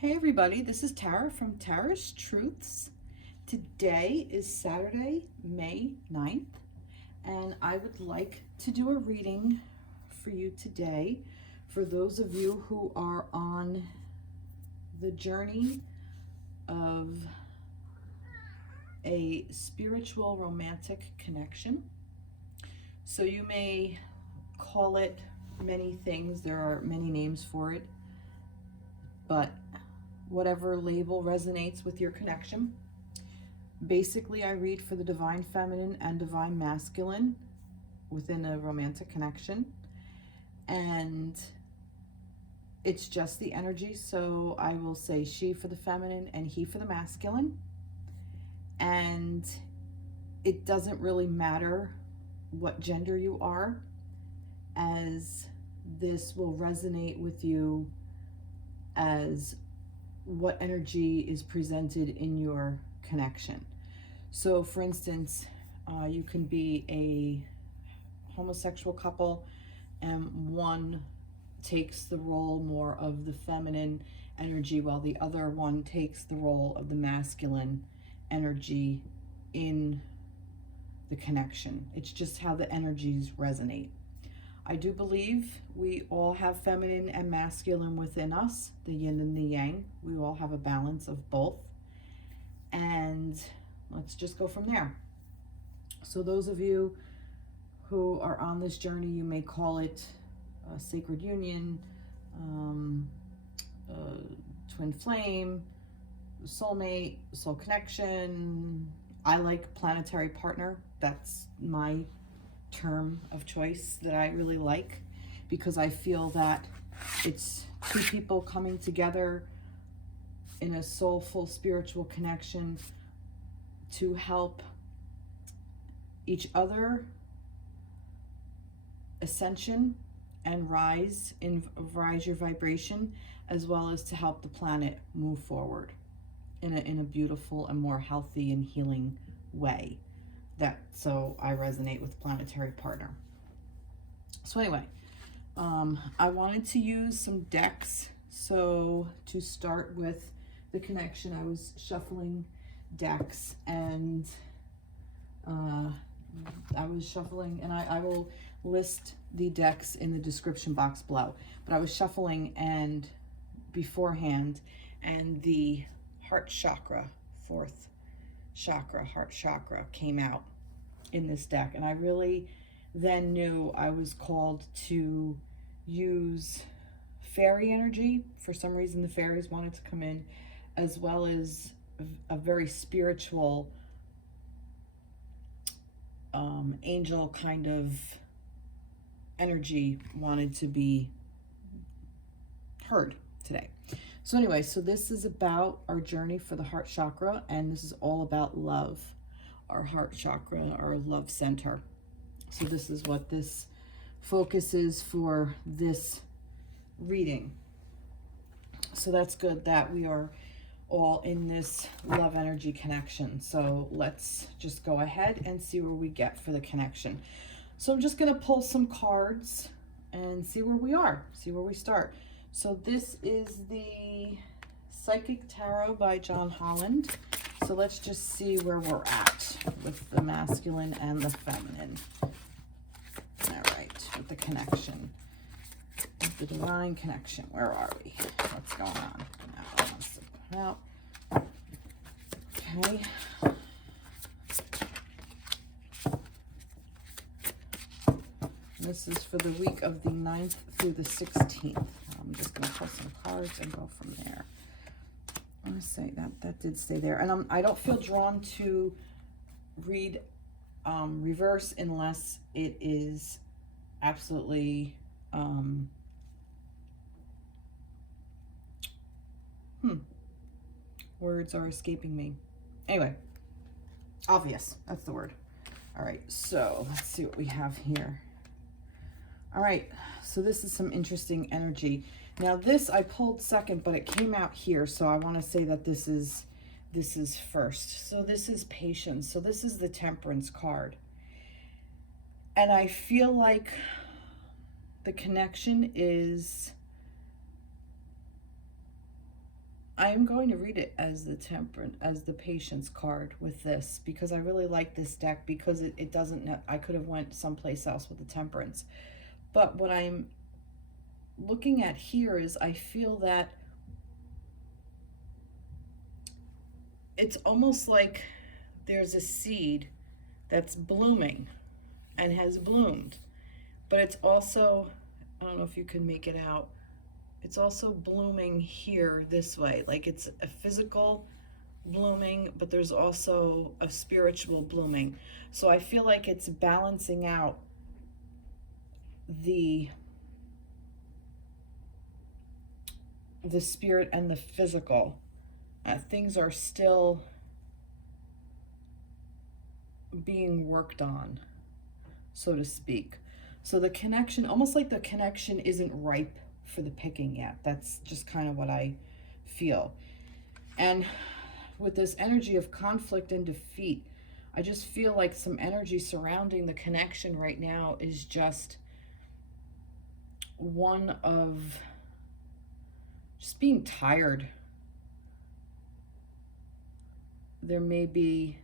Hey everybody, this is Tara from Tara's Truths. Today is Saturday, May 9th, and I would like to do a reading for you today for those of you who are on the journey of a spiritual romantic connection. So you may call it many things, there are many names for it, but whatever label resonates with your connection. Basically, I read for the divine feminine and divine masculine within a romantic connection. And it's just the energy. So I will say she for the feminine and he for the masculine. And it doesn't really matter what gender you are, as this will resonate with you as what energy is presented in your connection. So for instance, you can be a homosexual couple and one takes the role more of the feminine energy while the other one takes the role of the masculine energy in the connection. It's just how the energies resonate. I do believe we all have feminine and masculine within us, the yin and the yang. We all have a balance of both. And let's just go from there. So those of you who are on this journey, you may call it a sacred union, twin flame, soulmate, soul connection. I like planetary partner. That's my term of choice that I really like, because I feel that it's two people coming together in a soulful spiritual connection to help each other ascension and rise your vibration, as well as to help the planet move forward in a beautiful and more healthy and healing way. So I resonate with planetary partner. So anyway, I wanted to use some decks. So to start with the connection, I was shuffling decks, and I will list the decks in the description box below. But I was shuffling and beforehand, and the heart chakra, fourth chakra, heart chakra, came out in this deck, and I really then knew I was called to use fairy energy. For some reason the fairies wanted to come in, as well as a very spiritual angel kind of energy wanted to be heard today. So anyway, so this is about our journey for the heart chakra, and this is all about love, our heart chakra, our love center. So this is what this focus is for this reading. So that's good that we are all in this love energy connection. So let's just go ahead and see where we get for the connection. So I'm just going to pull some cards and see where we are, see where we start. So this is the Psychic Tarot by Jon Holland. So let's just see where we're at with the masculine and the feminine. All right, with the connection, with the divine connection. Where are we? What's going on? Now, let's put it out. Okay. This is for the week of the 9th through the 16th. I'm just going to pull some cards and go from there. I'm going to say that did stay there. And I don't feel drawn to read reverse unless it is absolutely words are escaping me. Anyway, obvious, that's the word. All right, so let's see what we have here. All right, so this is some interesting energy. Now this I pulled second, but it came out here, so I want to say that this is first. So this is patience. So this is the Temperance card. And I feel like the connection is I'm going to read it as the temperance, as the patience card with this, because I really like this deck, because it doesn't, I could have went someplace else with the temperance. But what I'm looking at here is I feel that it's almost like there's a seed that's blooming and has bloomed, but it's also, I don't know if you can make it out, it's also blooming here this way. Like it's a physical blooming, but there's also a spiritual blooming. So I feel like it's balancing out the spirit and the physical. Things are still being worked on, so to speak. So the connection, almost like the connection isn't ripe for the picking yet. That's just kind of what I feel. And with this energy of conflict and defeat, I just feel like some energy surrounding the connection right now is just one of just being tired. There may be,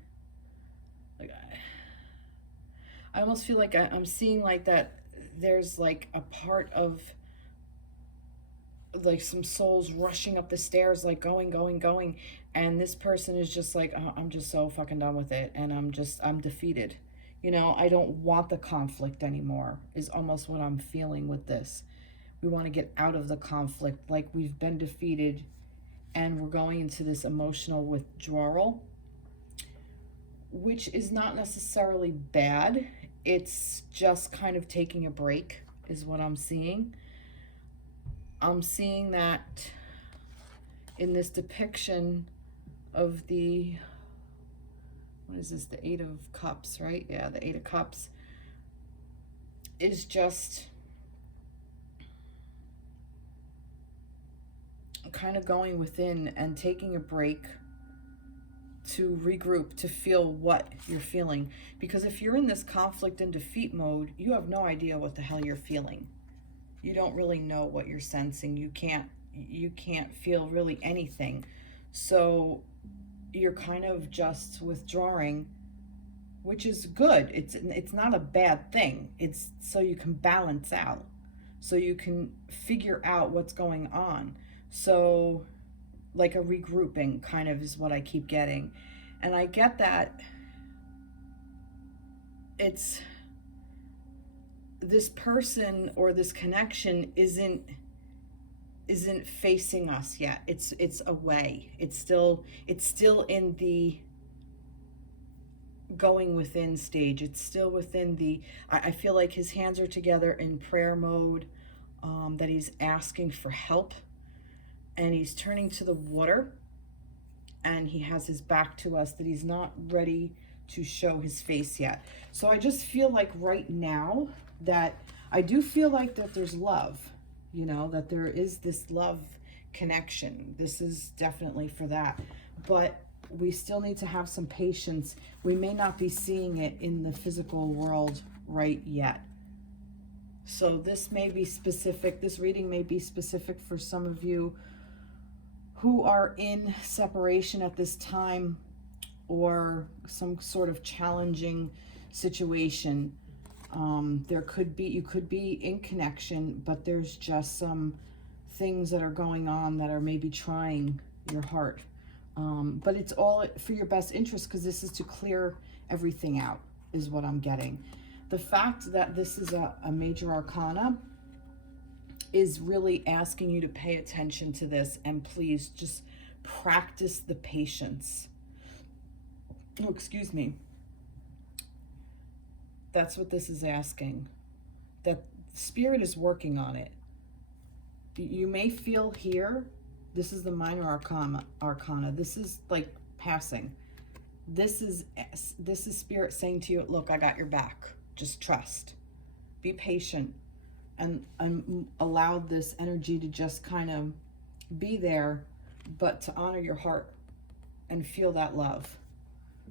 like, I almost feel like I'm seeing like that there's like a part of like some souls rushing up the stairs, like going, and this person is just like, oh, I'm just so fucking done with it, and I'm defeated. You know, I don't want the conflict anymore, is almost what I'm feeling with this. We want to get out of the conflict, like we've been defeated, and we're going into this emotional withdrawal, which is not necessarily bad. It's just kind of taking a break is what I'm seeing. I'm seeing that in this depiction of the, what is this, the Eight of Cups, right? Yeah, the Eight of Cups is just kind of going within and taking a break to regroup, to feel what you're feeling. Because if you're in this conflict and defeat mode, you have no idea what the hell you're feeling. You don't really know what you're sensing. You can't feel really anything. So you're kind of just withdrawing, which is good. It's not a bad thing. It's so you can balance out, so you can figure out what's going on. So like a regrouping kind of is what I keep getting. And I get that it's this person or this connection isn't facing us yet. It's away. It's still in the going within stage. It's still within the, I feel like his hands are together in prayer mode, that he's asking for help, and he's turning to the water, and he has his back to us, that he's not ready to show his face yet. So I just feel like right now that I do feel like that there's love, you know, that there is this love connection. This is definitely for that. But we still need to have some patience. We may not be seeing it in the physical world right yet. So this may be specific, this reading may be specific for some of you who are in separation at this time, or some sort of challenging situation. You could be in connection, but there's just some things that are going on that are maybe trying your heart. But it's all for your best interest, because this is to clear everything out, is what I'm getting. The fact that this is a major arcana is really asking you to pay attention to this, and please just practice the patience. Oh, excuse me. That's what this is asking. That Spirit is working on it. You may feel here, this is the minor arcana. This is like passing. This is Spirit saying to you, look, I got your back. Just trust. Be patient. And allow this energy to just kind of be there, but to honor your heart and feel that love.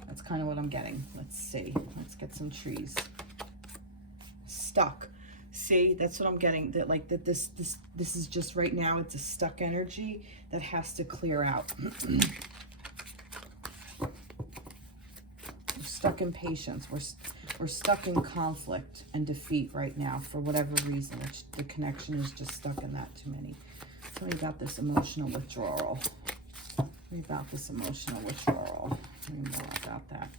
That's kind of what I'm getting. Let's see. Let's get some trees. Stuck. See, that's what I'm getting, that like that this is just right now, it's a stuck energy that has to clear out. We're stuck in patience. We're stuck in conflict and defeat right now for whatever reason, which the connection is just stuck in that too many. Tell me about this emotional withdrawal. Tell me about this emotional withdrawal. Tell me more about that.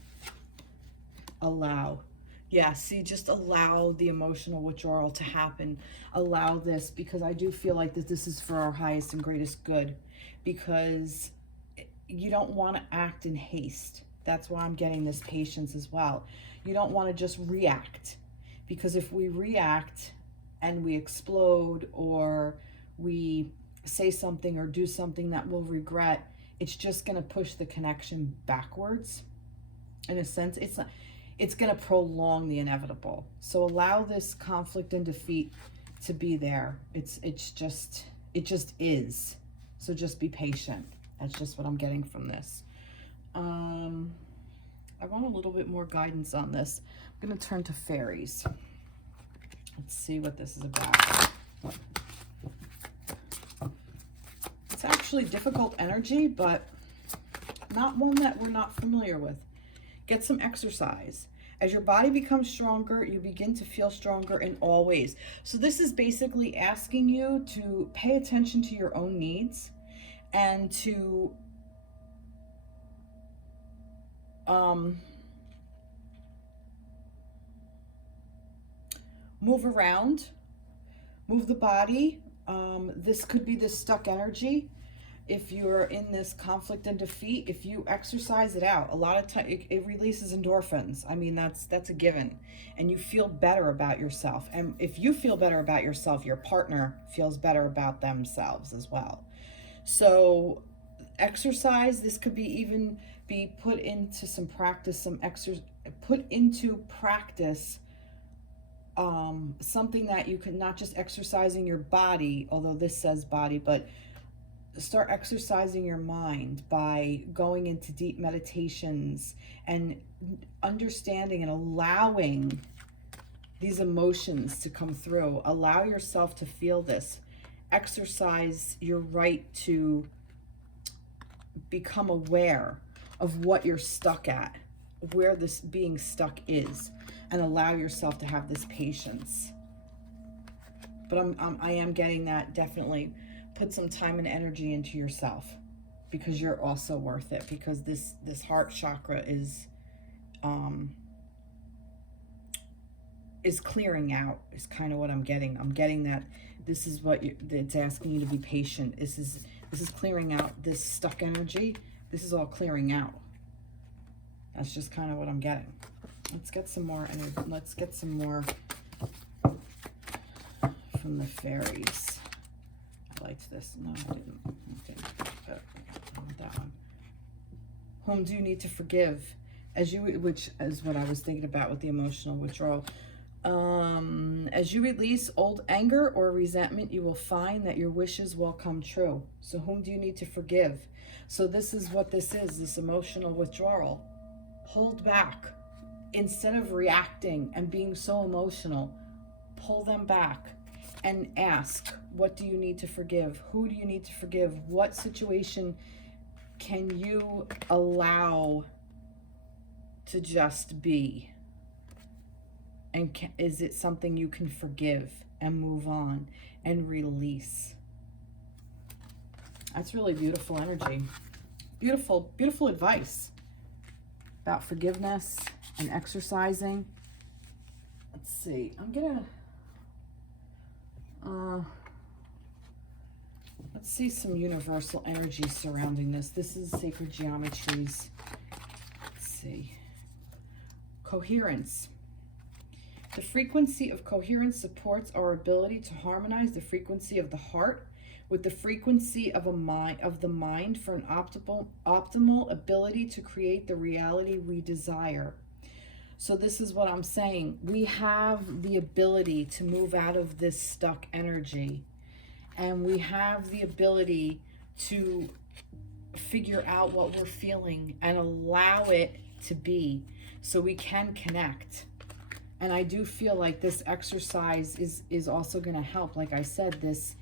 Allow. Yeah, see, just allow the emotional withdrawal to happen. Allow this, because I do feel like that this is for our highest and greatest good, because you don't want to act in haste. That's why I'm getting this patience as well. You don't want to just react, because if we react and we explode or we say something or do something that we'll regret, it's just going to push the connection backwards. In a sense, it's going to prolong the inevitable. So allow this conflict and defeat to be there. It just is. So just be patient. That's just what I'm getting from this. I want a little bit more guidance on this. I'm going to turn to fairies. Let's see what this is about. It's actually difficult energy, but not one that we're not familiar with. Get some exercise. As your body becomes stronger, you begin to feel stronger in all ways. So this is basically asking you to pay attention to your own needs and to move around, move the body. This could be this stuck energy. If you're in this conflict and defeat, if you exercise it out, a lot of time it releases endorphins. I mean, that's a given, and you feel better about yourself. And if you feel better about yourself, your partner feels better about themselves as well. So exercise, this could be even be put into some practice, put into practice something that you can, not just exercising your body, although this says body, but start exercising your mind by going into deep meditations and understanding and allowing these emotions to come through. Allow yourself to feel this. Exercise your right to become aware of what you're stuck at, where this being stuck is, and allow yourself to have this patience. But I am getting that, definitely put some time and energy into yourself, because you're also worth it, because this heart chakra is clearing out, is kind of what I'm getting. I'm getting that this is what it's asking you to be patient. This is clearing out this stuck energy. This is all clearing out. That's just kind of what I'm getting. Let's get some more energy. Let's get some more from the fairies. I liked this. No, I didn't. Okay. I want that one. Whom do you need to forgive? Which is what I was thinking about with the emotional withdrawal. As you release old anger or resentment, you will find that your wishes will come true. So whom do you need to forgive? So this is what this is, this emotional withdrawal. Hold back. Instead of reacting and being so emotional, pull them back and ask, what do you need to forgive? Who do you need to forgive? What situation can you allow to just be? And is it something you can forgive and move on and release? That's really beautiful energy. Beautiful, beautiful advice about forgiveness and exercising. Let's see. I'm gonna let's see some universal energy surrounding this. This is sacred geometries. Let's see. Coherence. The frequency of coherence supports our ability to harmonize the frequency of the heart with the frequency of the mind for an optimal ability to create the reality we desire. So this is what I'm saying. We have the ability to move out of this stuck energy, and we have the ability to figure out what we're feeling and allow it to be, so we can connect And I do feel like this exercise is also going to help. Like I said, this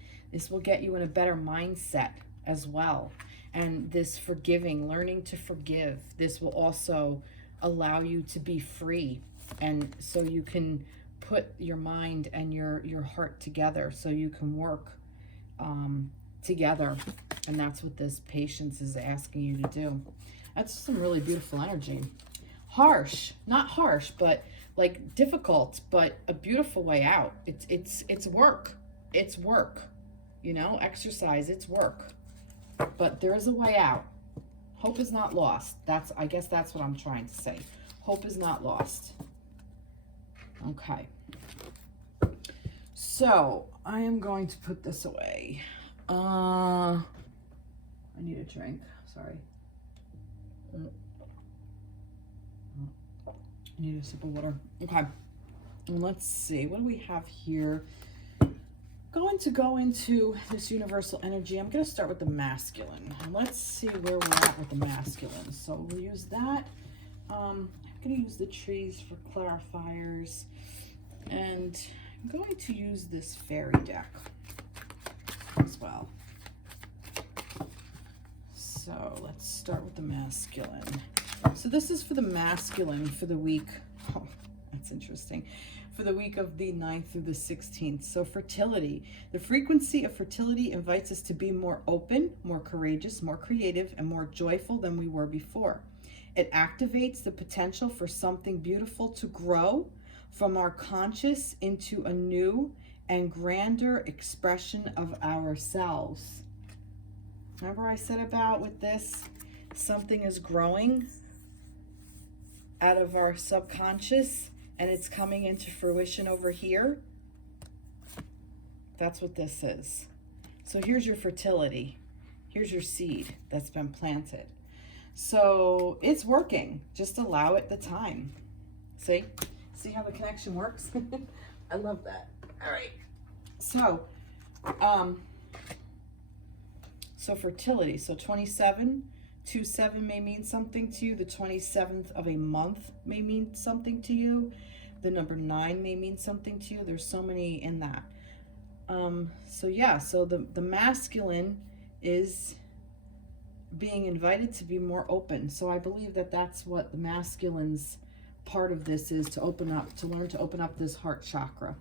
will get you in a better mindset as well. And this forgiving, learning to forgive, this will also allow you to be free. And so you can put your mind and your heart together so you can work together. And that's what this patience is asking you to do. That's some really beautiful energy. Harsh, not harsh, but like difficult, but a beautiful way out. It's work. It's work. You know, exercise, it's work. But there is a way out. Hope is not lost. I guess that's what I'm trying to say. Hope is not lost. Okay. So I am going to put this away. I need a drink. Sorry. I need a sip of water. Okay. And let's see. What do we have here? Going to go into this universal energy. I'm going to start with the masculine. And let's see where we're at with the masculine. So we'll use that. I'm going to use the trees for clarifiers. And I'm going to use this fairy deck as well. So let's start with the masculine. So this is for the masculine for the week. Oh, that's interesting. For the week of the 9th through the 16th. So fertility. The frequency of fertility invites us to be more open, more courageous, more creative, and more joyful than we were before. It activates the potential for something beautiful to grow from our conscious into a new and grander expression of ourselves. Remember I said about with this, something is growing out of our subconscious and it's coming into fruition over here. That's what this is. So here's your fertility. Here's your seed that's been planted. So it's working. Just allow it the time. See? See how the connection works? I love that. All right. So fertility. So 27, 2-7 may mean something to you. The 27th of a month may mean something to you. The number 9 may mean something to you. There's so many in that. So yeah, so the masculine is being invited to be more open. So I believe that that's what the masculine's part of this is, to open up, to learn to open up this heart chakra.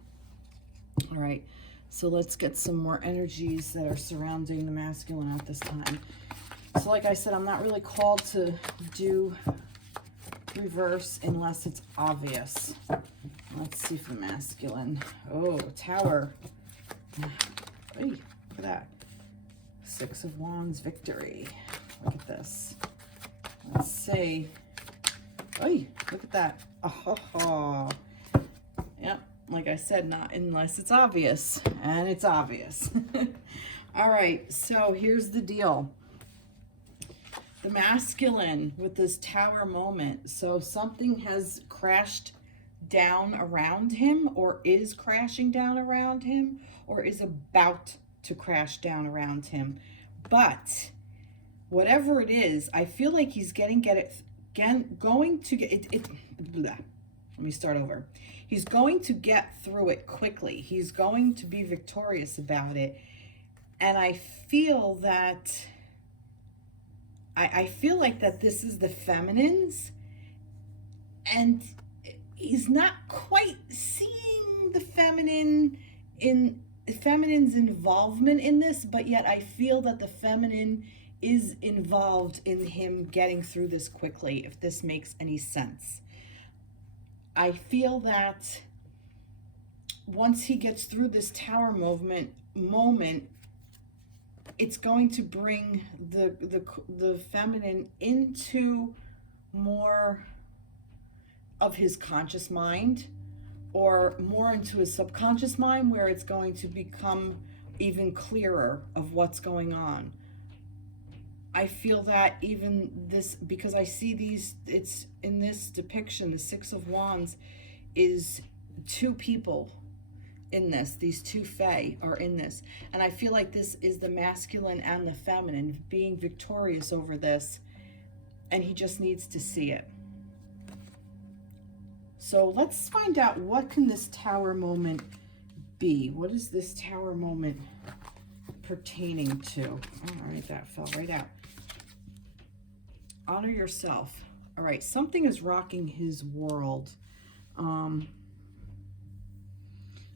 All right, so let's get some more energies that are surrounding the masculine at this time. So like I said, I'm not really called to do reverse unless it's obvious. Let's see for the masculine. Oh, Tower. Hey, look at that. 6 of Wands, victory. Look at this. Let's see. Hey, look at that. Oh, yep. Like I said, not unless it's obvious. And it's obvious. All right, so here's the deal. The masculine with this Tower moment. So something has crashed down around him, or is crashing down around him, or is about to crash down around him. But whatever it is, I feel like he's going to get it. Let me start over. He's going to get through it quickly. He's going to be victorious about it. And I feel that I feel like that this is the feminines, and he's not quite seeing the feminine's involvement in this, but yet I feel that the feminine is involved in him getting through this quickly, if this makes any sense. I feel that once he gets through this Tower moment, it's going to bring the feminine into more of his conscious mind, or more into his subconscious mind, where it's going to become even clearer of what's going on. I feel that even this, because I see these, it's in this depiction, the 6 of Wands is 2 people in this. These 2 fae are in this. And I feel like this is the masculine and the feminine being victorious over this. And he just needs to see it. So let's find out, what can this Tower moment be? What is this Tower moment pertaining to? All right, that fell right out. Honor yourself. All right, something is rocking his world.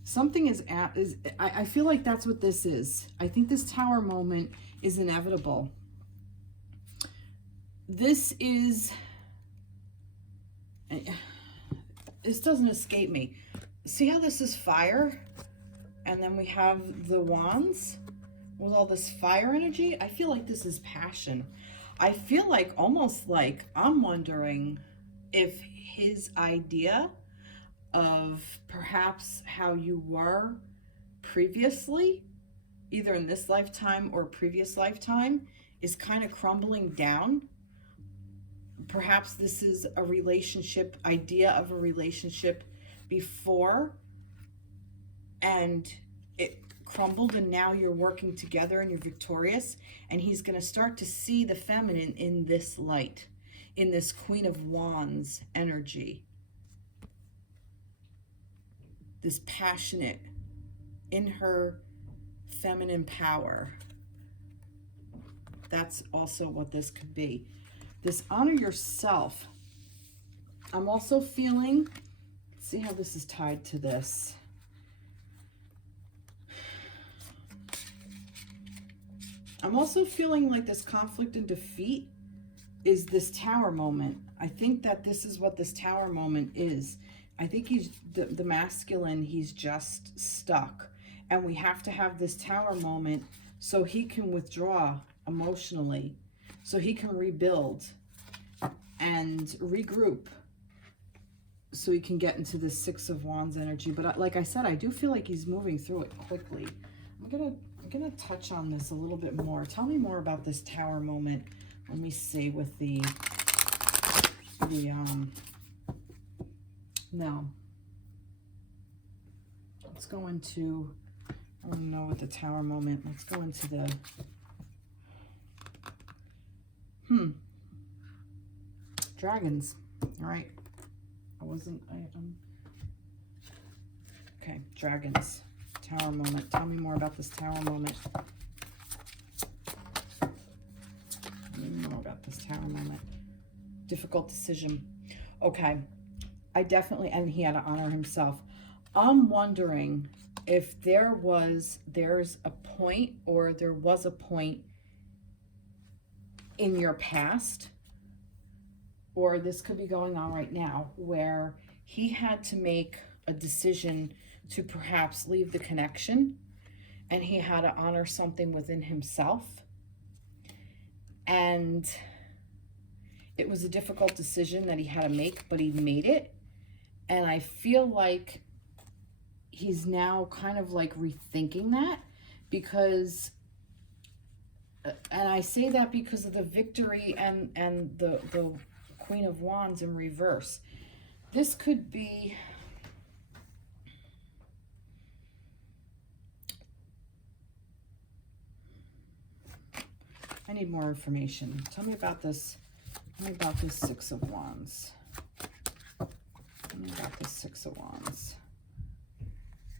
Something I feel like that's what this is. I think this Tower moment is inevitable. This doesn't escape me. See how this is fire? And then we have the wands with all this fire energy. I feel like this is passion. I feel like, almost like, I'm wondering if his idea of perhaps how you were previously, either in this lifetime or previous lifetime, is kind of crumbling down. Perhaps this is a relationship, idea of a relationship before, and it crumbled, and now you're working together and you're victorious, and he's going to start to see the feminine in this light, in this Queen of Wands energy, this passionate, in her feminine power. That's also what this could be. This honor yourself. I'm also feeling, see how this is tied to this. I'm also feeling like this conflict and defeat is this Tower moment. I think that this is what this Tower moment is. I think he's the masculine, he's just stuck. And we have to have this Tower moment so he can withdraw emotionally, so he can rebuild and regroup, so he can get into this Six of Wands energy. But like I said, I do feel like he's moving through it quickly. I'm gonna touch on this a little bit more. Tell me more about this Tower moment. Let me see with no. Let's go into, I don't know what the Tower moment. Let's go into the dragons. All right. Okay, dragons. Tower moment. Tell me more about this Tower moment. Tell me more about this Tower moment. Difficult decision. Okay. And he had to honor himself. I'm wondering if there was a point in your past, or this could be going on right now, where he had to make a decision to perhaps leave the connection, and he had to honor something within himself. And it was a difficult decision that he had to make, but he made it. And I feel like he's now kind of like rethinking that, because, and I say that because of the victory and the Queen of Wands in reverse. This could be, I need more information. Tell me about this. Tell me about this Six of Wands. Tell me about this Six of Wands.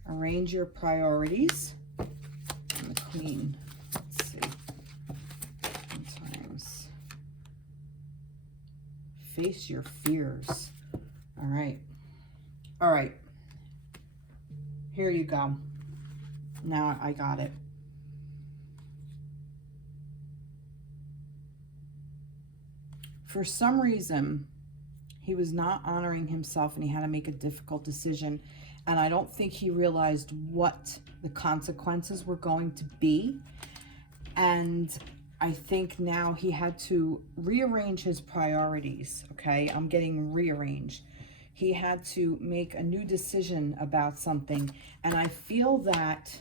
Arrange your priorities. And the Queen. Let's see. Sometimes. Face your fears. All right. All right. Here you go. Now I got it. For some reason, he was not honoring himself, and he had to make a difficult decision. And I don't think he realized what the consequences were going to be. And I think now he had to rearrange his priorities, okay? I'm getting rearranged. He had to make a new decision about something. And I feel that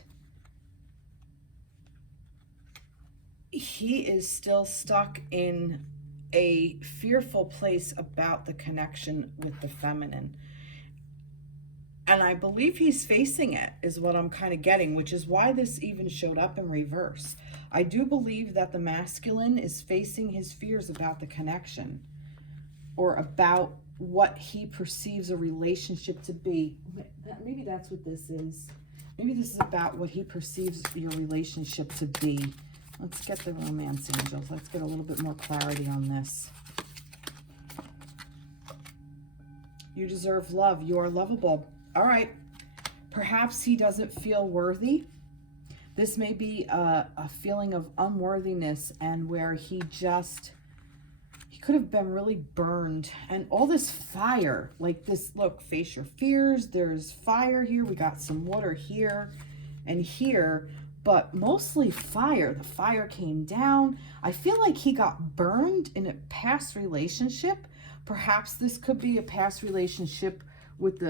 he is still stuck in a fearful place about the connection with the feminine. And I believe he's facing it, is what I'm kind of getting, which is why this even showed up in reverse. I do believe that the masculine is facing his fears about the connection, or about what he perceives a relationship to be. Maybe that's what this is. Maybe this is about what he perceives your relationship to be. Let's get the romance angels. Let's get a little bit more clarity on this. You deserve love. You are lovable. All right. Perhaps he doesn't feel worthy. This may be a feeling of unworthiness, and where he could have been really burned. And all this fire, like this, look, face your fears. There's fire here. We got some water here and here, but mostly fire. The fire came down. I feel like he got burned in a past relationship. Perhaps this could be a past relationship with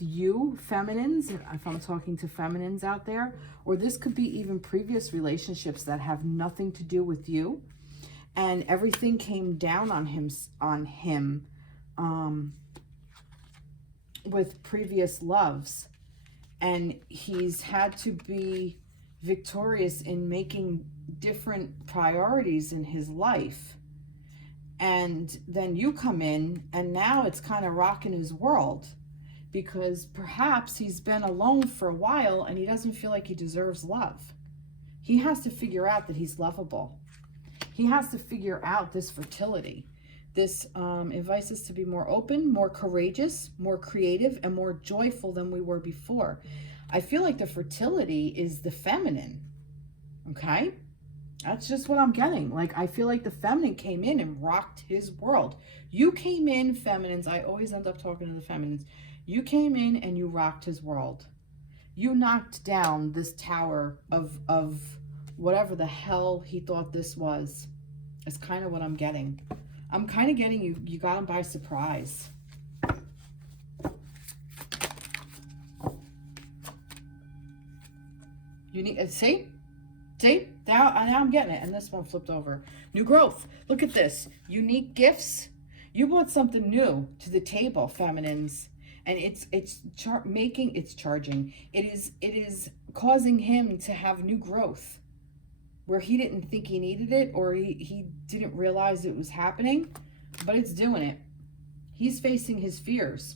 you, feminines, if I'm talking to feminines out there, or this could be even previous relationships that have nothing to do with you, and everything came down on him with previous loves, and he's had to be victorious in making different priorities in his life. And then you come in, and now it's kind of rocking his world, because perhaps he's been alone for a while and he doesn't feel like he deserves love. He has to figure out that he's lovable. He has to figure out this fertility. This invites us to be more open, more courageous, more creative, and more joyful than we were before. I feel like the fertility is the feminine, okay? That's just what I'm getting. Like, I feel like the feminine came in and rocked his world. You came in, feminines. I always end up talking to the feminines. You came in and you rocked his world. You knocked down this tower of whatever the hell he thought this was. It's kind of what I'm getting. I'm kind of getting you got him by surprise. You need, see, now I'm getting it. And this one flipped over. New growth. Look at this. Unique gifts. You brought something new to the table, feminines. And it's charging. It is causing him to have new growth where he didn't think he needed it, or he didn't realize it was happening, but it's doing it. He's facing his fears.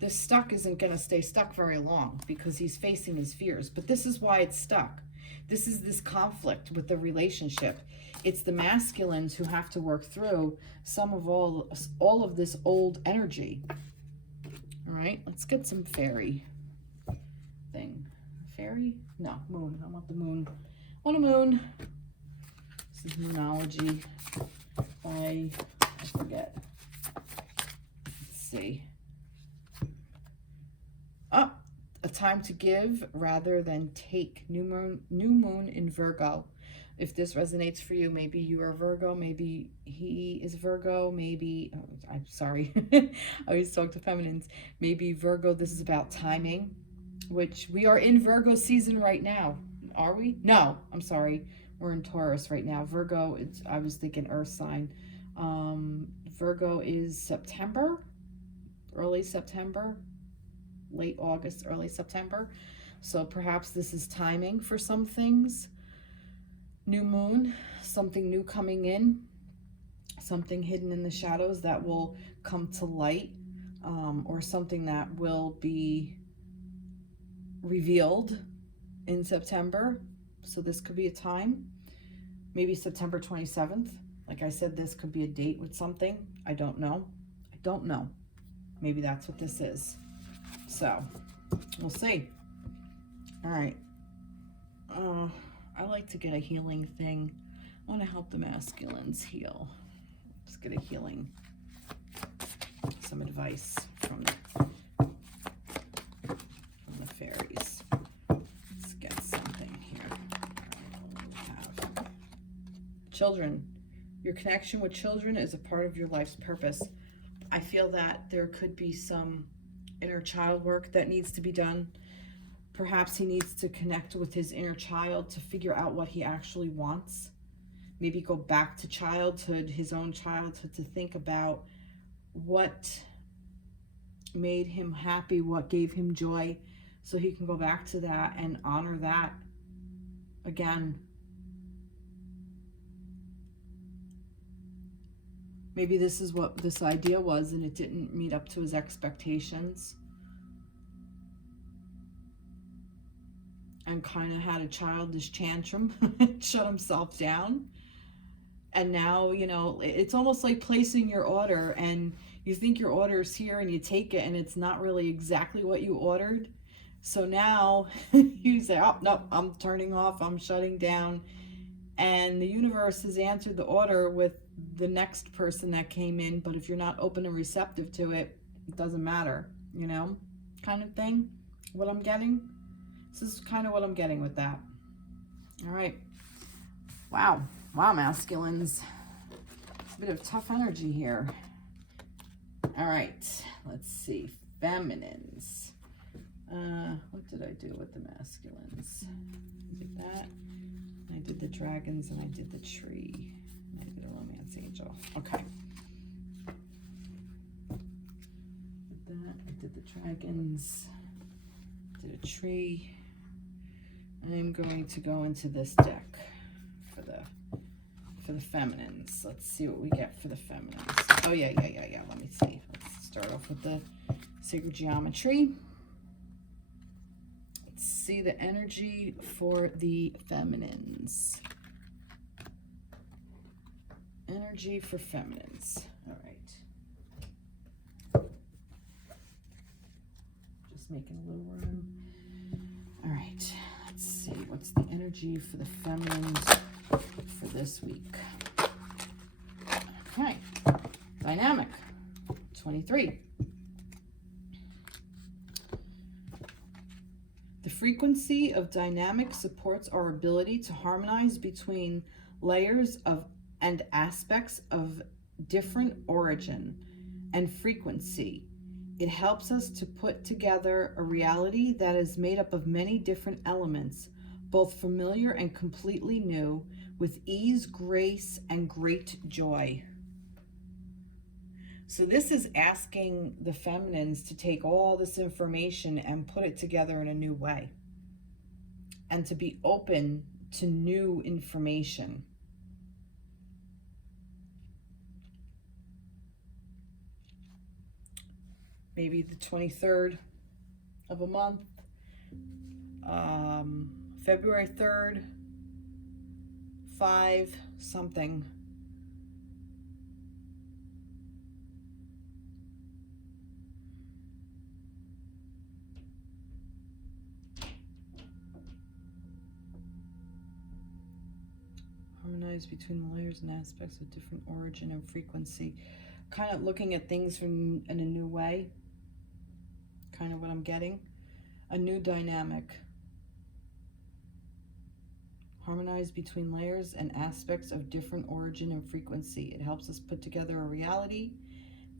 This stuck isn't going to stay stuck very long because he's facing his fears, but this is why it's stuck. This is this conflict with the relationship. It's the masculines who have to work through some of all of this old energy. All right, let's get some fairy thing. Fairy? No, moon. I want the moon. I want a moon. This is Moonology by, I forget. Let's see. Oh, a time to give rather than take. New moon in Virgo. If this resonates for you, maybe you are Virgo, maybe he is Virgo, maybe, oh, I'm sorry, I always talk to feminines. Maybe Virgo, this is about timing, which we are in Virgo season right now. Are we? No, I'm sorry. We're in Taurus right now. Virgo, I was thinking earth sign. Virgo is September, early September, late August, early September. So perhaps this is timing for some things. New moon, something new coming in, something hidden in the shadows that will come to light, or something that will be revealed in September. So this could be a time, maybe September 27th. Like I said, this could be a date with something. I don't know. Maybe that's what this is. So we'll see. All right. I like to get a healing thing. I want to help the masculines heal. Let's get a healing, some advice from the fairies. Let's get something here. Children. Your connection with children is a part of your life's purpose. I feel that there could be some inner child work that needs to be done. Perhaps he needs to connect with his inner child to figure out what he actually wants. Maybe go back to childhood, his own childhood, to think about what made him happy, what gave him joy, so he can go back to that and honor that again. Maybe this is what this idea was and it didn't meet up to his expectations. And kind of had a childish tantrum, shut himself down. And now, you know, it's almost like placing your order and you think your order is here and you take it and it's not really exactly what you ordered. So now you say, oh, no, I'm turning off, I'm shutting down. And the universe has answered the order with the next person that came in. But if you're not open and receptive to it, it doesn't matter, you know, kind of thing. What I'm getting. This is kind of what I'm getting with that. All right. Wow. Wow, masculines. It's a bit of tough energy here. All right. Let's see. Feminines. What did I do with the masculines? I did that. I did the dragons and I did the tree. And I did a romance angel. Okay. Did that. I did the dragons. Did a tree. I'm going to go into this deck for the feminines. Let's see what we get for the feminines. Oh yeah. Let me see. Let's start off with the sacred geometry. Let's see the energy for the feminines. Energy for feminines. All right. Just making a little room. All right. Let's see. What's the energy for the feminines for this week? Okay. Dynamic. 23. The frequency of dynamic supports our ability to harmonize between layers of and aspects of different origin and frequency. It helps us to put together a reality that is made up of many different elements, both familiar and completely new, with ease, grace, and great joy. So this is asking the feminines to take all this information and put it together in a new way, and to be open to new information. Maybe the 23rd of a month, February 3rd, 5 something. Harmonize between the layers and aspects of different origin and frequency. Kind of looking at things in a new way. Kind of what I'm getting. A new dynamic. Harmonize between layers and aspects of different origin and frequency. It helps us put together a reality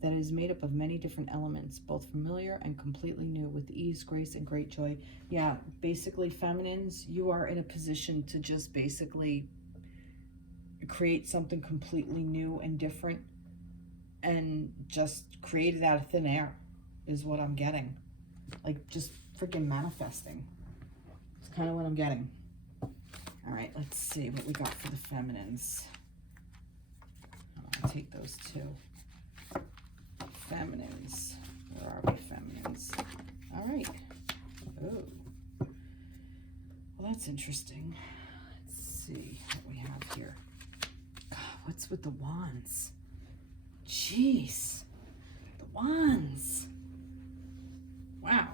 that is made up of many different elements, both familiar and completely new, with ease, grace, and great joy. Yeah, basically, feminines, you are in a position to just basically create something completely new and different, and just create it out of thin air is what I'm getting. Like, just freaking manifesting. It's kind of what I'm getting. All right, let's see what we got for the feminines. I'll take those two. Feminines. Where are we, feminines? All right. Oh. Well, that's interesting. Let's see what we have here. God, what's with the wands? Jeez. The wands. Wow.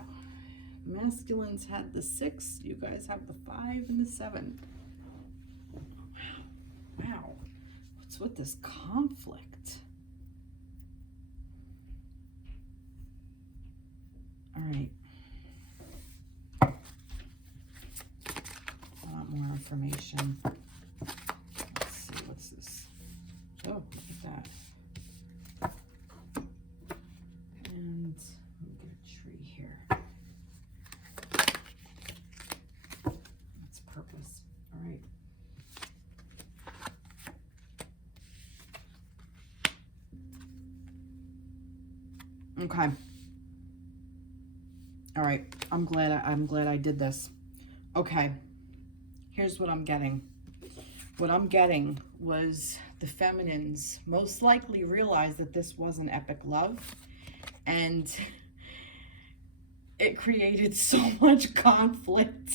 Masculines had the 6. You guys have the 5 and the 7. Wow. What's with this conflict? All right. I want more information. Let's see, what's this? Oh, look at that. And let me get a tree here. That's purpose. All right. Okay. All right. I'm glad I did this. Okay. Here's what I'm getting. What I'm getting was the feminines most likely realized that this was an epic love, and it created so much conflict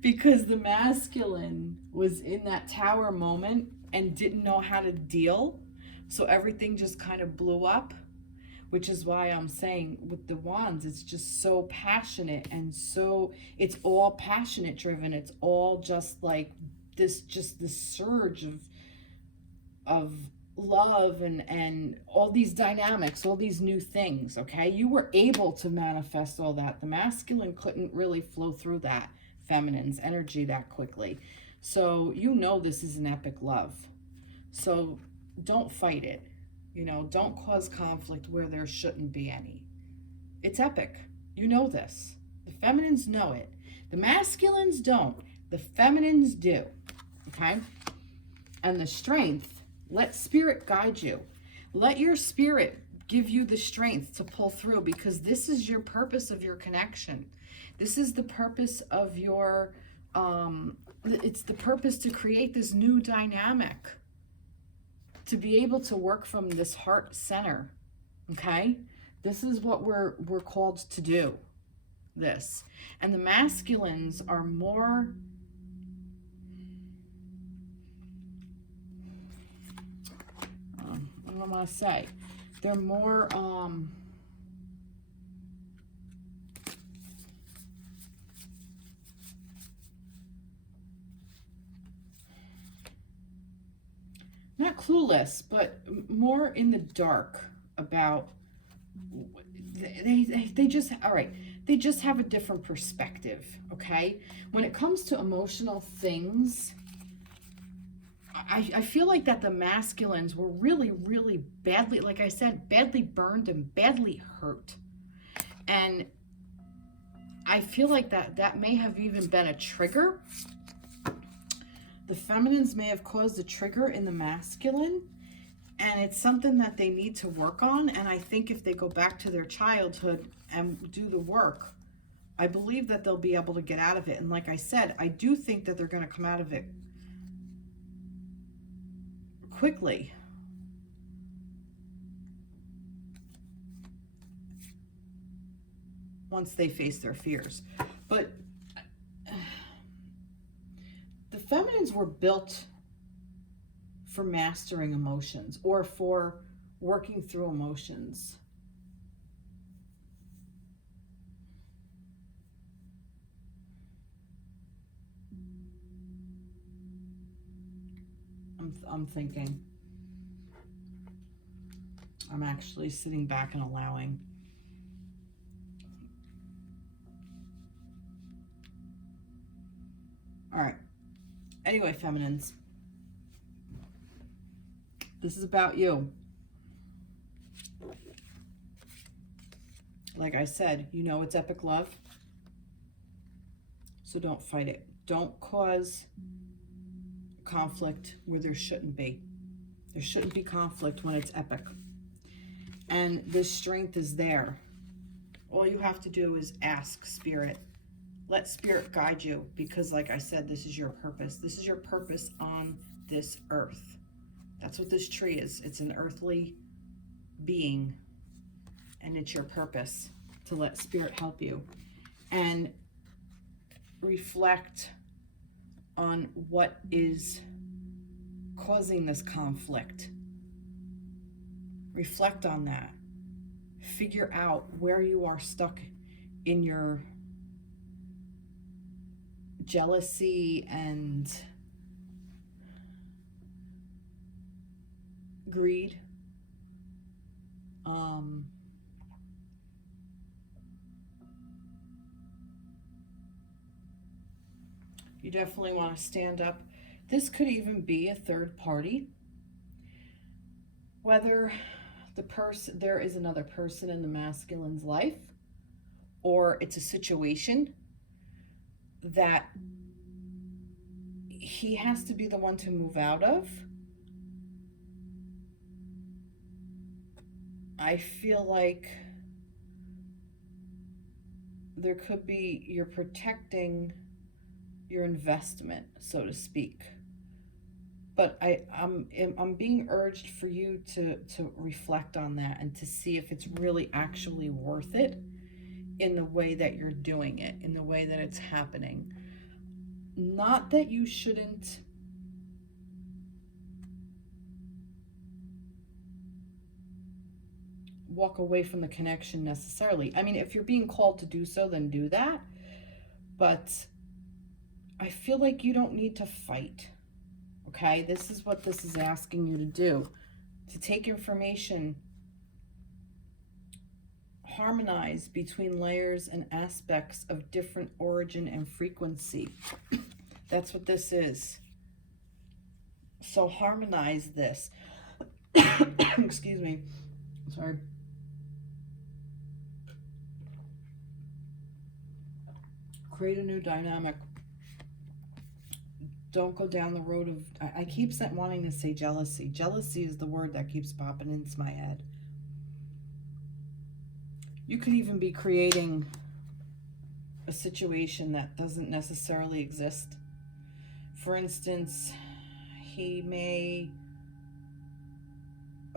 because the masculine was in that tower moment and didn't know how to deal. So everything just kind of blew up, which is why I'm saying with the wands, it's just so passionate, and so it's all passionate driven. It's all just like this surge of love and all these dynamics, all these new things. Okay, you were able to manifest all that. The masculine couldn't really flow through that feminine's energy that quickly. So you know this is an epic love. So don't fight it. You know, don't cause conflict where there shouldn't be any. It's epic. You know this. The feminines know it. The masculines don't. The feminines do. Okay? And the strength, let spirit guide you. Let your spirit give you the strength to pull through, because this is your purpose of your connection. This is the purpose of your, it's the purpose to create this new dynamic, to be able to work from this heart center. Okay? This is what we're called to do, this. And the masculines are more, what do I want to say? They're more, not clueless, but more in the dark about, they just, all right, they just have a different perspective, okay? When it comes to emotional things, I feel like that the masculines were really, really badly, like I said, badly burned and badly hurt. And I feel like that may have even been a trigger. The feminines may have caused a trigger in the masculine, and it's something that they need to work on. And I think if they go back to their childhood and do the work, I believe that they'll be able to get out of it. And like I said, I do think that they're going to come out of it quickly. Once they face their fears. But the feminines were built for mastering emotions, or for working through emotions. I'm thinking. I'm actually sitting back and allowing. All right. Anyway, feminines, this is about you. Like I said, you know it's epic love. So don't fight it. Don't cause conflict where there shouldn't be. There shouldn't be conflict when it's epic. And the strength is there. All you have to do is ask spirit. Let spirit guide you, because like I said, this is your purpose. This is your purpose on this earth. That's what this tree is. It's an earthly being, and it's your purpose to let spirit help you. And reflect on what is causing this conflict. Reflect on that. Figure out where you are stuck in your jealousy and greed. You definitely want to stand up. This could even be a third party. Whether there is another person in the masculine's life, or it's a situation that he has to be the one to move out of. I feel like there could be, you're protecting your investment, so to speak. But I'm being urged for you to reflect on that and to see if it's really actually worth it in the way that you're doing it, in the way that it's happening. Not that you shouldn't walk away from the connection necessarily. I mean, if you're being called to do so, then do that. But I feel like you don't need to fight. Okay, this is what this is asking you to do. To take information, harmonize between layers and aspects of different origin and frequency. That's what this is. So harmonize this. Excuse me. Sorry. Create a new dynamic. Don't go down the road of, I keep wanting to say jealousy. Jealousy is the word that keeps popping into my head. You could even be creating a situation that doesn't necessarily exist. For instance, he may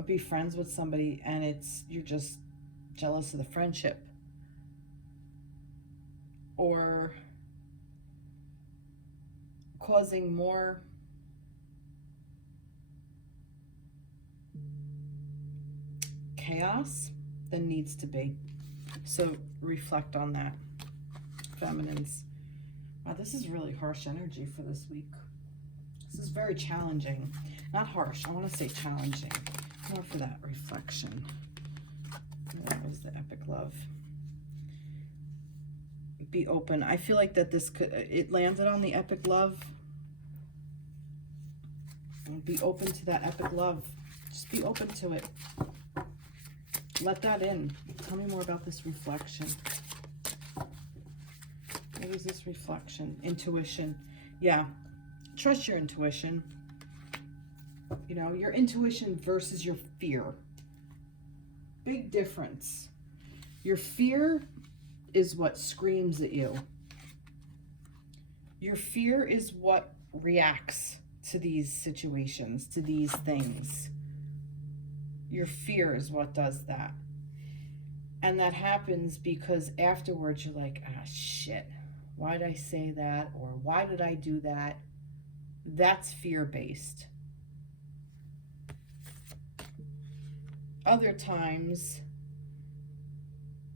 be friends with somebody and you're just jealous of the friendship. Or causing more chaos than needs to be. So reflect on that, feminines. Wow, this is really harsh energy for this week. This is very challenging. Not harsh, I want to say challenging. More for that reflection. That was the epic love. Be open. I feel like that this could, it landed on the epic love. Be open to that epic love. Just be open to it. Let that in. Tell me more about this reflection. What is this reflection? Intuition. Yeah. Trust your intuition. You know, your intuition versus your fear. Big difference. Your fear is what screams at you. Your fear is what reacts to these situations, to these things. Your fear is what does that. And that happens because afterwards you're like, ah, shit, why did I say that? Or why did I do that? That's fear-based. Other times,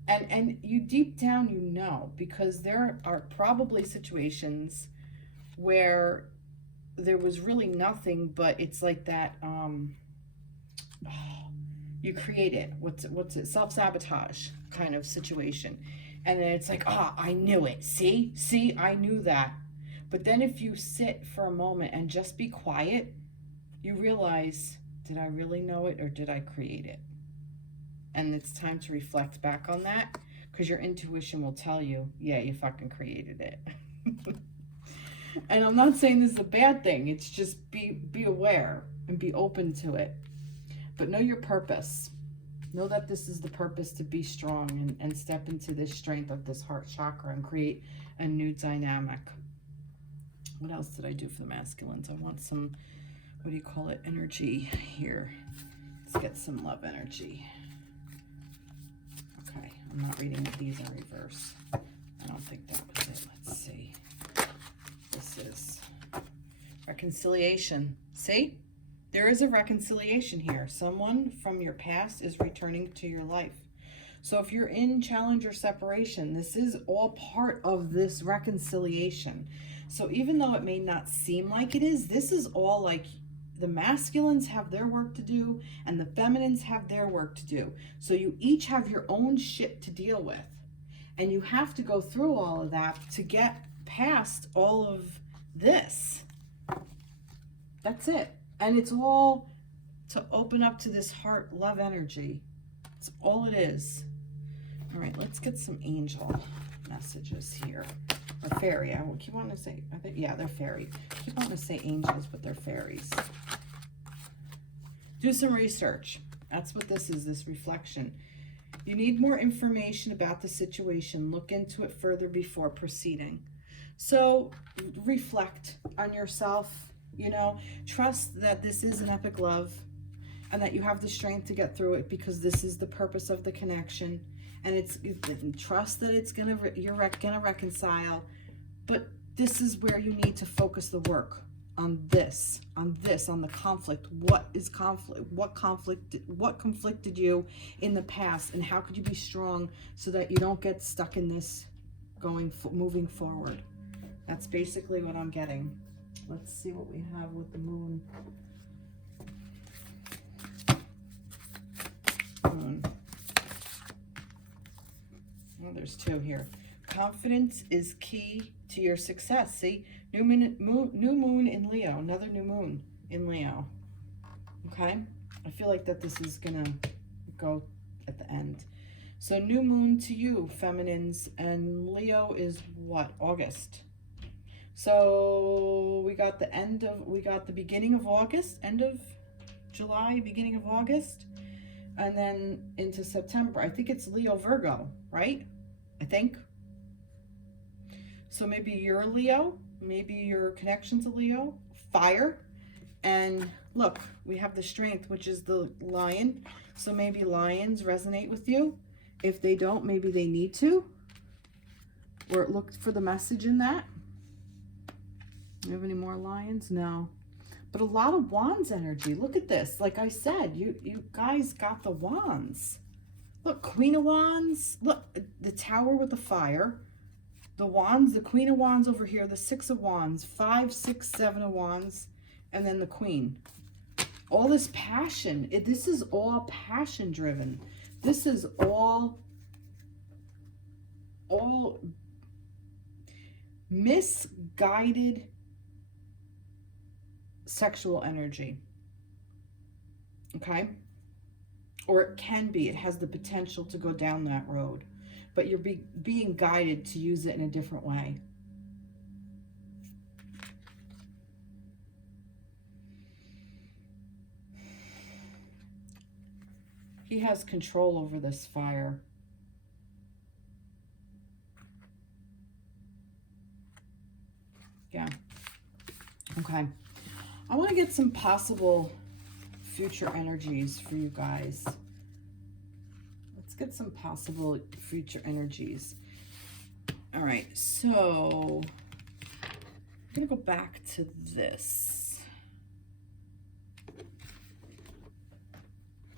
and you deep down, you know, because there are probably situations where there was really nothing, but it's like that, you create it. What's it? Self-sabotage kind of situation. And then it's like, I knew it. See, I knew that. But then if you sit for a moment and just be quiet, you realize, did I really know it or did I create it? And it's time to reflect back on that, because your intuition will tell you, yeah, you fucking created it. And I'm not saying this is a bad thing. It's just be aware and be open to it. But know your purpose. Know that this is the purpose, to be strong and step into this strength of this heart chakra and create a new dynamic. What else did I do for the masculines? I want some, what do you call it, energy here. Let's get some love energy. Okay, I'm not reading these in reverse. I don't think that was it. Let's see. This is reconciliation. See? There is a reconciliation here. Someone from your past is returning to your life. So if you're in challenge or separation, this is all part of this reconciliation. So even though it may not seem like it is, this is all like the masculines have their work to do and the feminines have their work to do. So you each have your own shit to deal with. And you have to go through all of that to get past all of this. That's it. And it's all to open up to this heart love energy. It's all it is. All right, let's get some angel messages here. Or fairy. I will keep wanting to say, yeah, they're fairy. I keep wanting to say angels, but they're fairies. Do some research. That's what this is, this reflection. You need more information about the situation. Look into it further before proceeding. So reflect on yourself. You know, trust that this is an epic love and that you have the strength to get through it, because this is the purpose of the connection. And trust that you're gonna reconcile, but this is where you need to focus the work on the conflict. What is conflict? What conflicted you in the past, and how could you be strong so that you don't get stuck in this moving forward? That's basically what I'm getting. Let's see what we have with the moon. Oh, there's two here. Confidence is key to your success. See, new moon in Leo, another new moon in Leo. Okay, I feel like that this is gonna go at the end. So new moon to you, feminines, and Leo is what? August. So we got the beginning of August, end of July, beginning of August, and then into September. I think it's Leo Virgo, right? I think. So maybe you're a Leo, maybe your connection's a Leo, fire. And look, we have the strength, which is the lion. So maybe lions resonate with you. If they don't, maybe they need to. Or look for the message in that. Do you have any more lions? No. But a lot of wands energy. Look at this. Like I said, you guys got the wands. Look, Queen of Wands. Look, the Tower with the fire. The wands, the Queen of Wands over here, the Six of Wands, 5, 6, 7 of Wands, and then the Queen. All this passion. This is all passion driven. This is all misguided sexual energy. Okay? Or it can be. It has the potential to go down that road. But you're being guided to use it in a different way. He has control over this fire. Yeah. Okay. I want to get some possible future energies for you guys. Let's get some possible future energies. All right, so I'm going to go back to this. I'm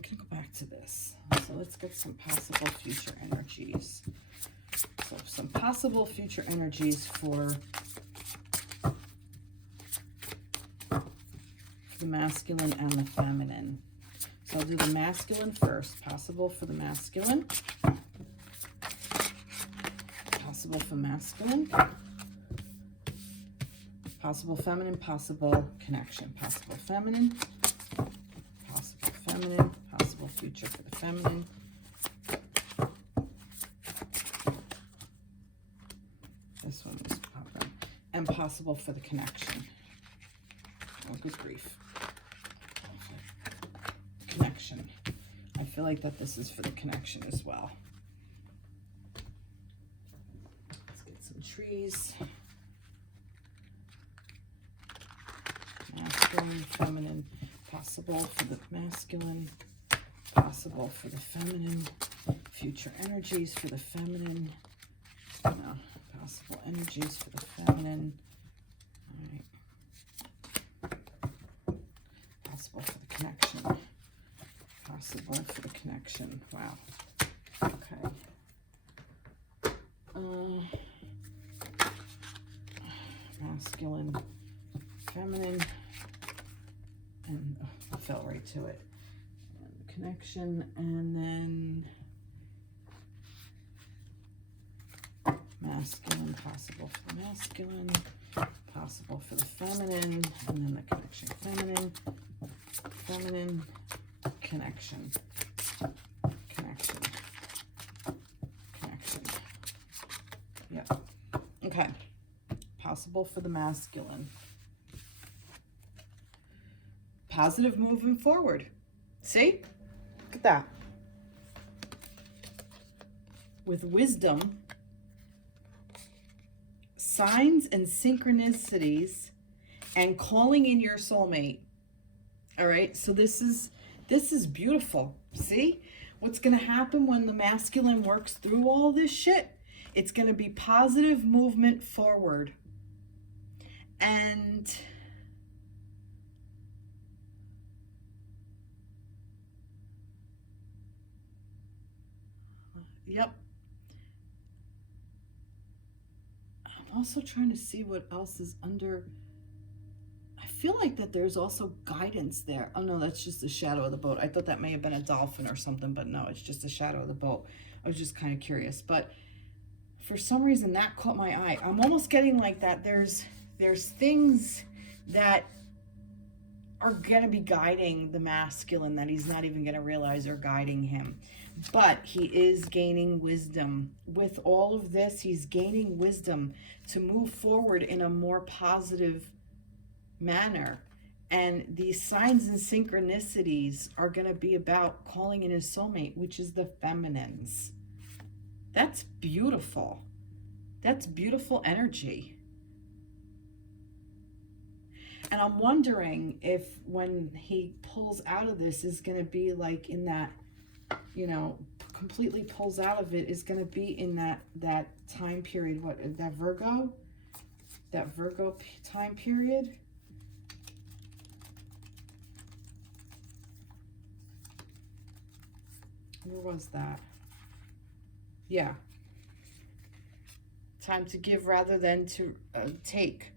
going to go back to this. So let's get some possible future energies. So some possible future energies for the masculine and the feminine. So I'll do the masculine first. Possible for the masculine. Possible for masculine. Possible feminine. Possible connection. Possible feminine. Possible feminine. Possible future for the feminine. This one was popping. And possible for the connection. Oh, good grief. Connection. I feel like that this is for the connection as well. Let's get some trees. Masculine, feminine, possible for the masculine, possible for the feminine, future energies for the feminine, no, possible energies for the feminine. All right. Possible for the connection. Possible for the connection. Wow. Okay. Masculine, feminine, and I fell right to it. And the connection, and then masculine, possible for the masculine, possible for the feminine, and then the connection, feminine, feminine, connection, connection, connection. Yeah. Okay. Possible for the masculine. Positive moving forward. See? Look at that. With wisdom, signs and synchronicities, and calling in your soulmate. All right, so this is beautiful. See what's going to happen when the masculine works through all this shit? It's going to be positive movement forward. And yep. I'm also trying to see what else is under. I feel like that there's also guidance there. Oh no, that's just the shadow of the boat. I thought that may have been a dolphin or something, but no, it's just the shadow of the boat. I was just kind of curious, but for some reason that caught my eye. I'm almost getting like that there's things that are going to be guiding the masculine that he's not even going to realize are guiding him. But he is gaining wisdom. With all of this, he's gaining wisdom to move forward in a more positive manner. And these signs and synchronicities are going to be about calling in his soulmate, which is the feminines. That's beautiful. That's beautiful energy. And I'm wondering if when he pulls out of this is going to be like in that, you know, completely pulls out of it, is going to be in that time period. What, that Virgo time period? Where was that? Yeah. Time to give rather than to take.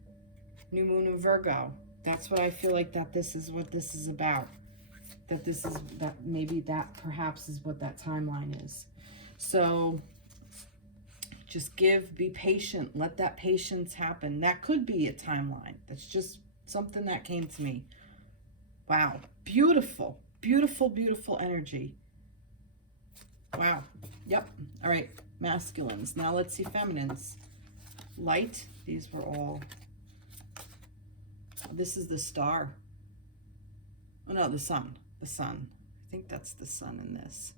New moon in Virgo. That's what I feel like that this is what this is about. That this is, that maybe that perhaps is what that timeline is. So just give, be patient, let that patience happen. That could be a timeline. That's just something that came to me. Wow. Beautiful, beautiful, beautiful energy. Wow. Yep. All right. Masculines. Now let's see feminines. Light. These were all. This is the star. Oh no, the sun. The sun. I think that's the sun in this.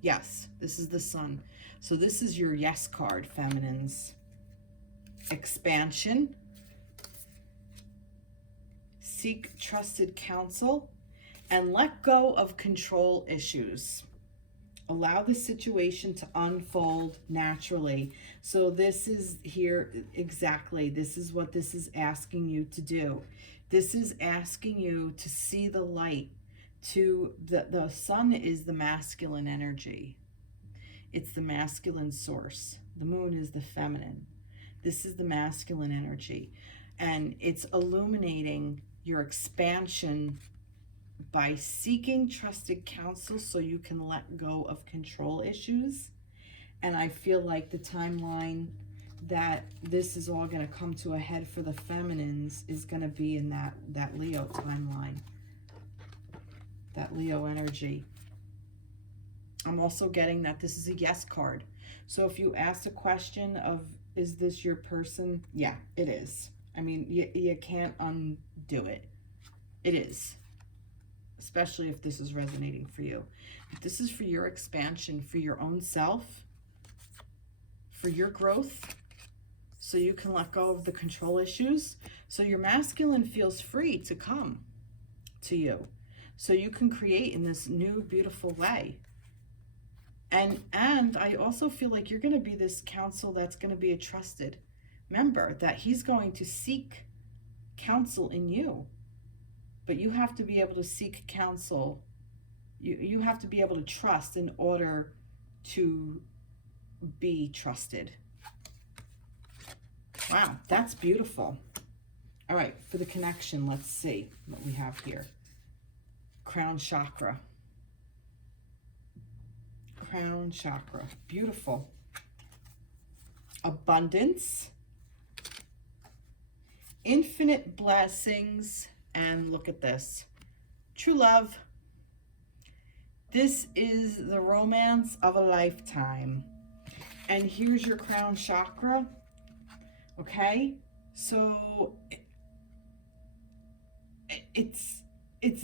Yes, this is the sun. So this is your yes card, feminines. Expansion. Seek trusted counsel. And let go of control issues. Allow the situation to unfold naturally. So this is here exactly. This is what this is asking you to do. This is asking you to see the light. To the sun is the masculine energy. It's the masculine source. The moon is the feminine. This is the masculine energy. And it's illuminating your expansion by seeking trusted counsel so you can let go of control issues. And I feel like the timeline that this is all going to come to a head for the feminines is going to be in that Leo timeline, that Leo energy. I'm also getting that this is a yes card. So if you ask a question of, is this your person? Yeah, it is. I mean, you can't undo it. It is. Especially if this is resonating for you. But this is for your expansion, for your own self, for your growth, so you can let go of the control issues, so your masculine feels free to come to you, so you can create in this new, beautiful way. And I also feel like you're going to be this counsel that's going to be a trusted member, that he's going to seek counsel in you. But you have to be able to seek counsel. You have to be able to trust in order to be trusted. Wow, that's beautiful. All right, for the connection, let's see what we have here. Crown chakra. Crown chakra. Beautiful. Abundance. Infinite blessings. And look at this. True love. This is the romance of a lifetime. And here's your crown chakra. Okay? So it's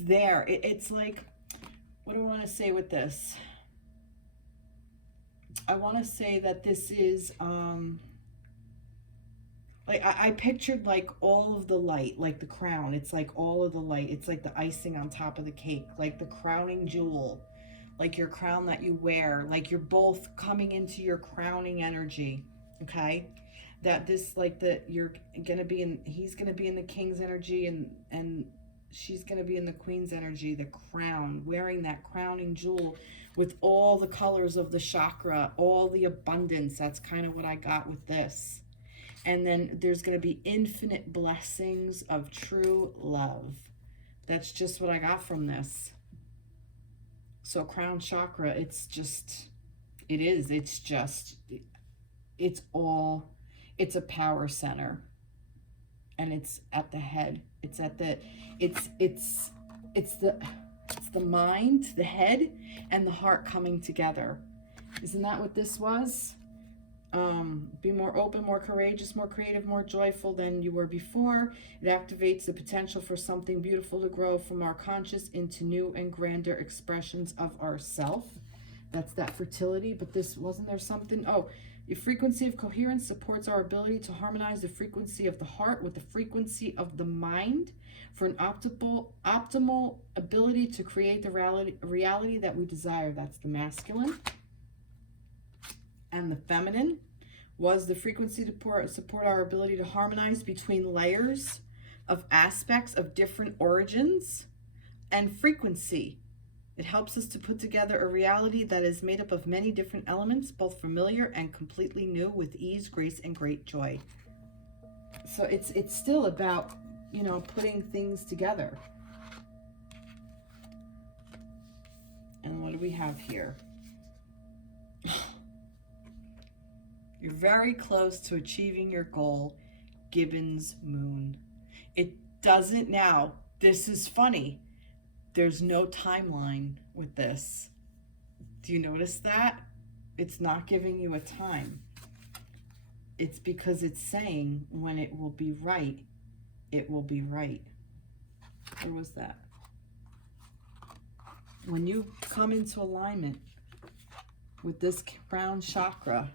there. It's like, what do I want to say with this? I want to say that this is Like I pictured like all of the light, like the crown. It's like all of the light. It's like the icing on top of the cake, like the crowning jewel, like your crown that you wear, like you're both coming into your crowning energy. Okay. That this like that you're gonna be in, he's gonna be in the king's energy, and she's gonna be in the queen's energy, the crown, wearing that crowning jewel with all the colors of the chakra, all the abundance. That's kind of what I got with this. And then there's going to be infinite blessings of true love. That's just what I got from this. So crown chakra, it's just, it is, it's just, it's all, it's a power center. And it's at the head. It's at the, it's the mind, the head, and the heart coming together. Isn't that what this was? Be more open, more courageous, more creative, more joyful than you were before. It activates the potential for something beautiful to grow from our conscious into new and grander expressions of ourself. That's that fertility. But this, wasn't there something? Oh, the frequency of coherence supports our ability to harmonize the frequency of the heart with the frequency of the mind for an optimal ability to create the reality that we desire. That's the masculine. And the feminine was the frequency to support our ability to harmonize between layers of aspects of different origins and frequency. It helps us to put together a reality that is made up of many different elements, both familiar and completely new, with ease, grace, and great joy. So it's still about, you know, putting things together. And what do we have here? You're very close to achieving your goal, Gibbons Moon. It doesn't now. This is funny. There's no timeline with this. Do you notice that? It's not giving you a time. It's because it's saying when it will be right, it will be right. Where was that? When you come into alignment with this crown chakra,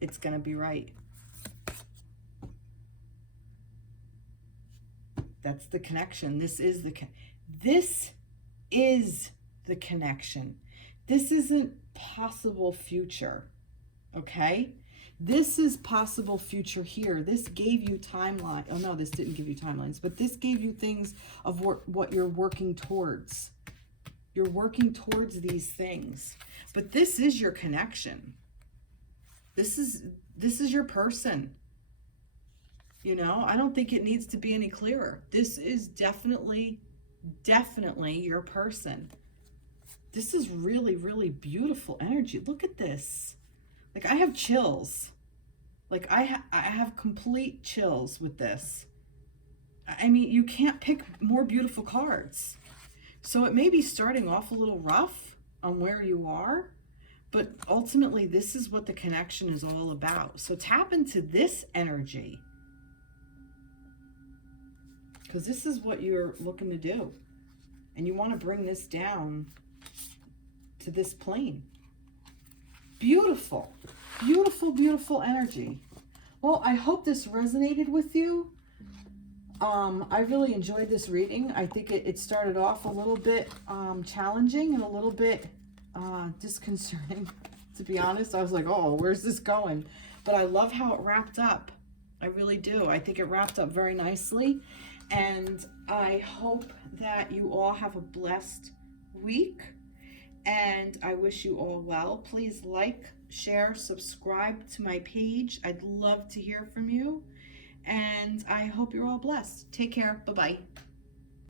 it's going to be right. That's the connection. This is the connection. This isn't possible future. Okay? This is possible future here. This gave you timeline. Oh no, this didn't give you timelines, but this gave you things of what you're working towards. You're working towards these things. But this is your connection. This is your person. You know, I don't think it needs to be any clearer. This is definitely your person. This is really, really beautiful energy. Look at this. Like, I have chills. Like, I have complete chills with this. I mean, you can't pick more beautiful cards. So it may be starting off a little rough on where you are, but ultimately, this is what the connection is all about. So tap into this energy, because this is what you're looking to do. And you want to bring this down to this plane. Beautiful, beautiful, beautiful energy. Well, I hope this resonated with you. I really enjoyed this reading. I think it started off a little bit challenging and a little bit disconcerting, to be honest. I was like, oh, where's this going? But I love how it wrapped up. I really do. I think it wrapped up very nicely. And I hope that you all have a blessed week. And I wish you all well. Please like, share, subscribe to my page. I'd love to hear from you. And I hope you're all blessed. Take care. Bye-bye.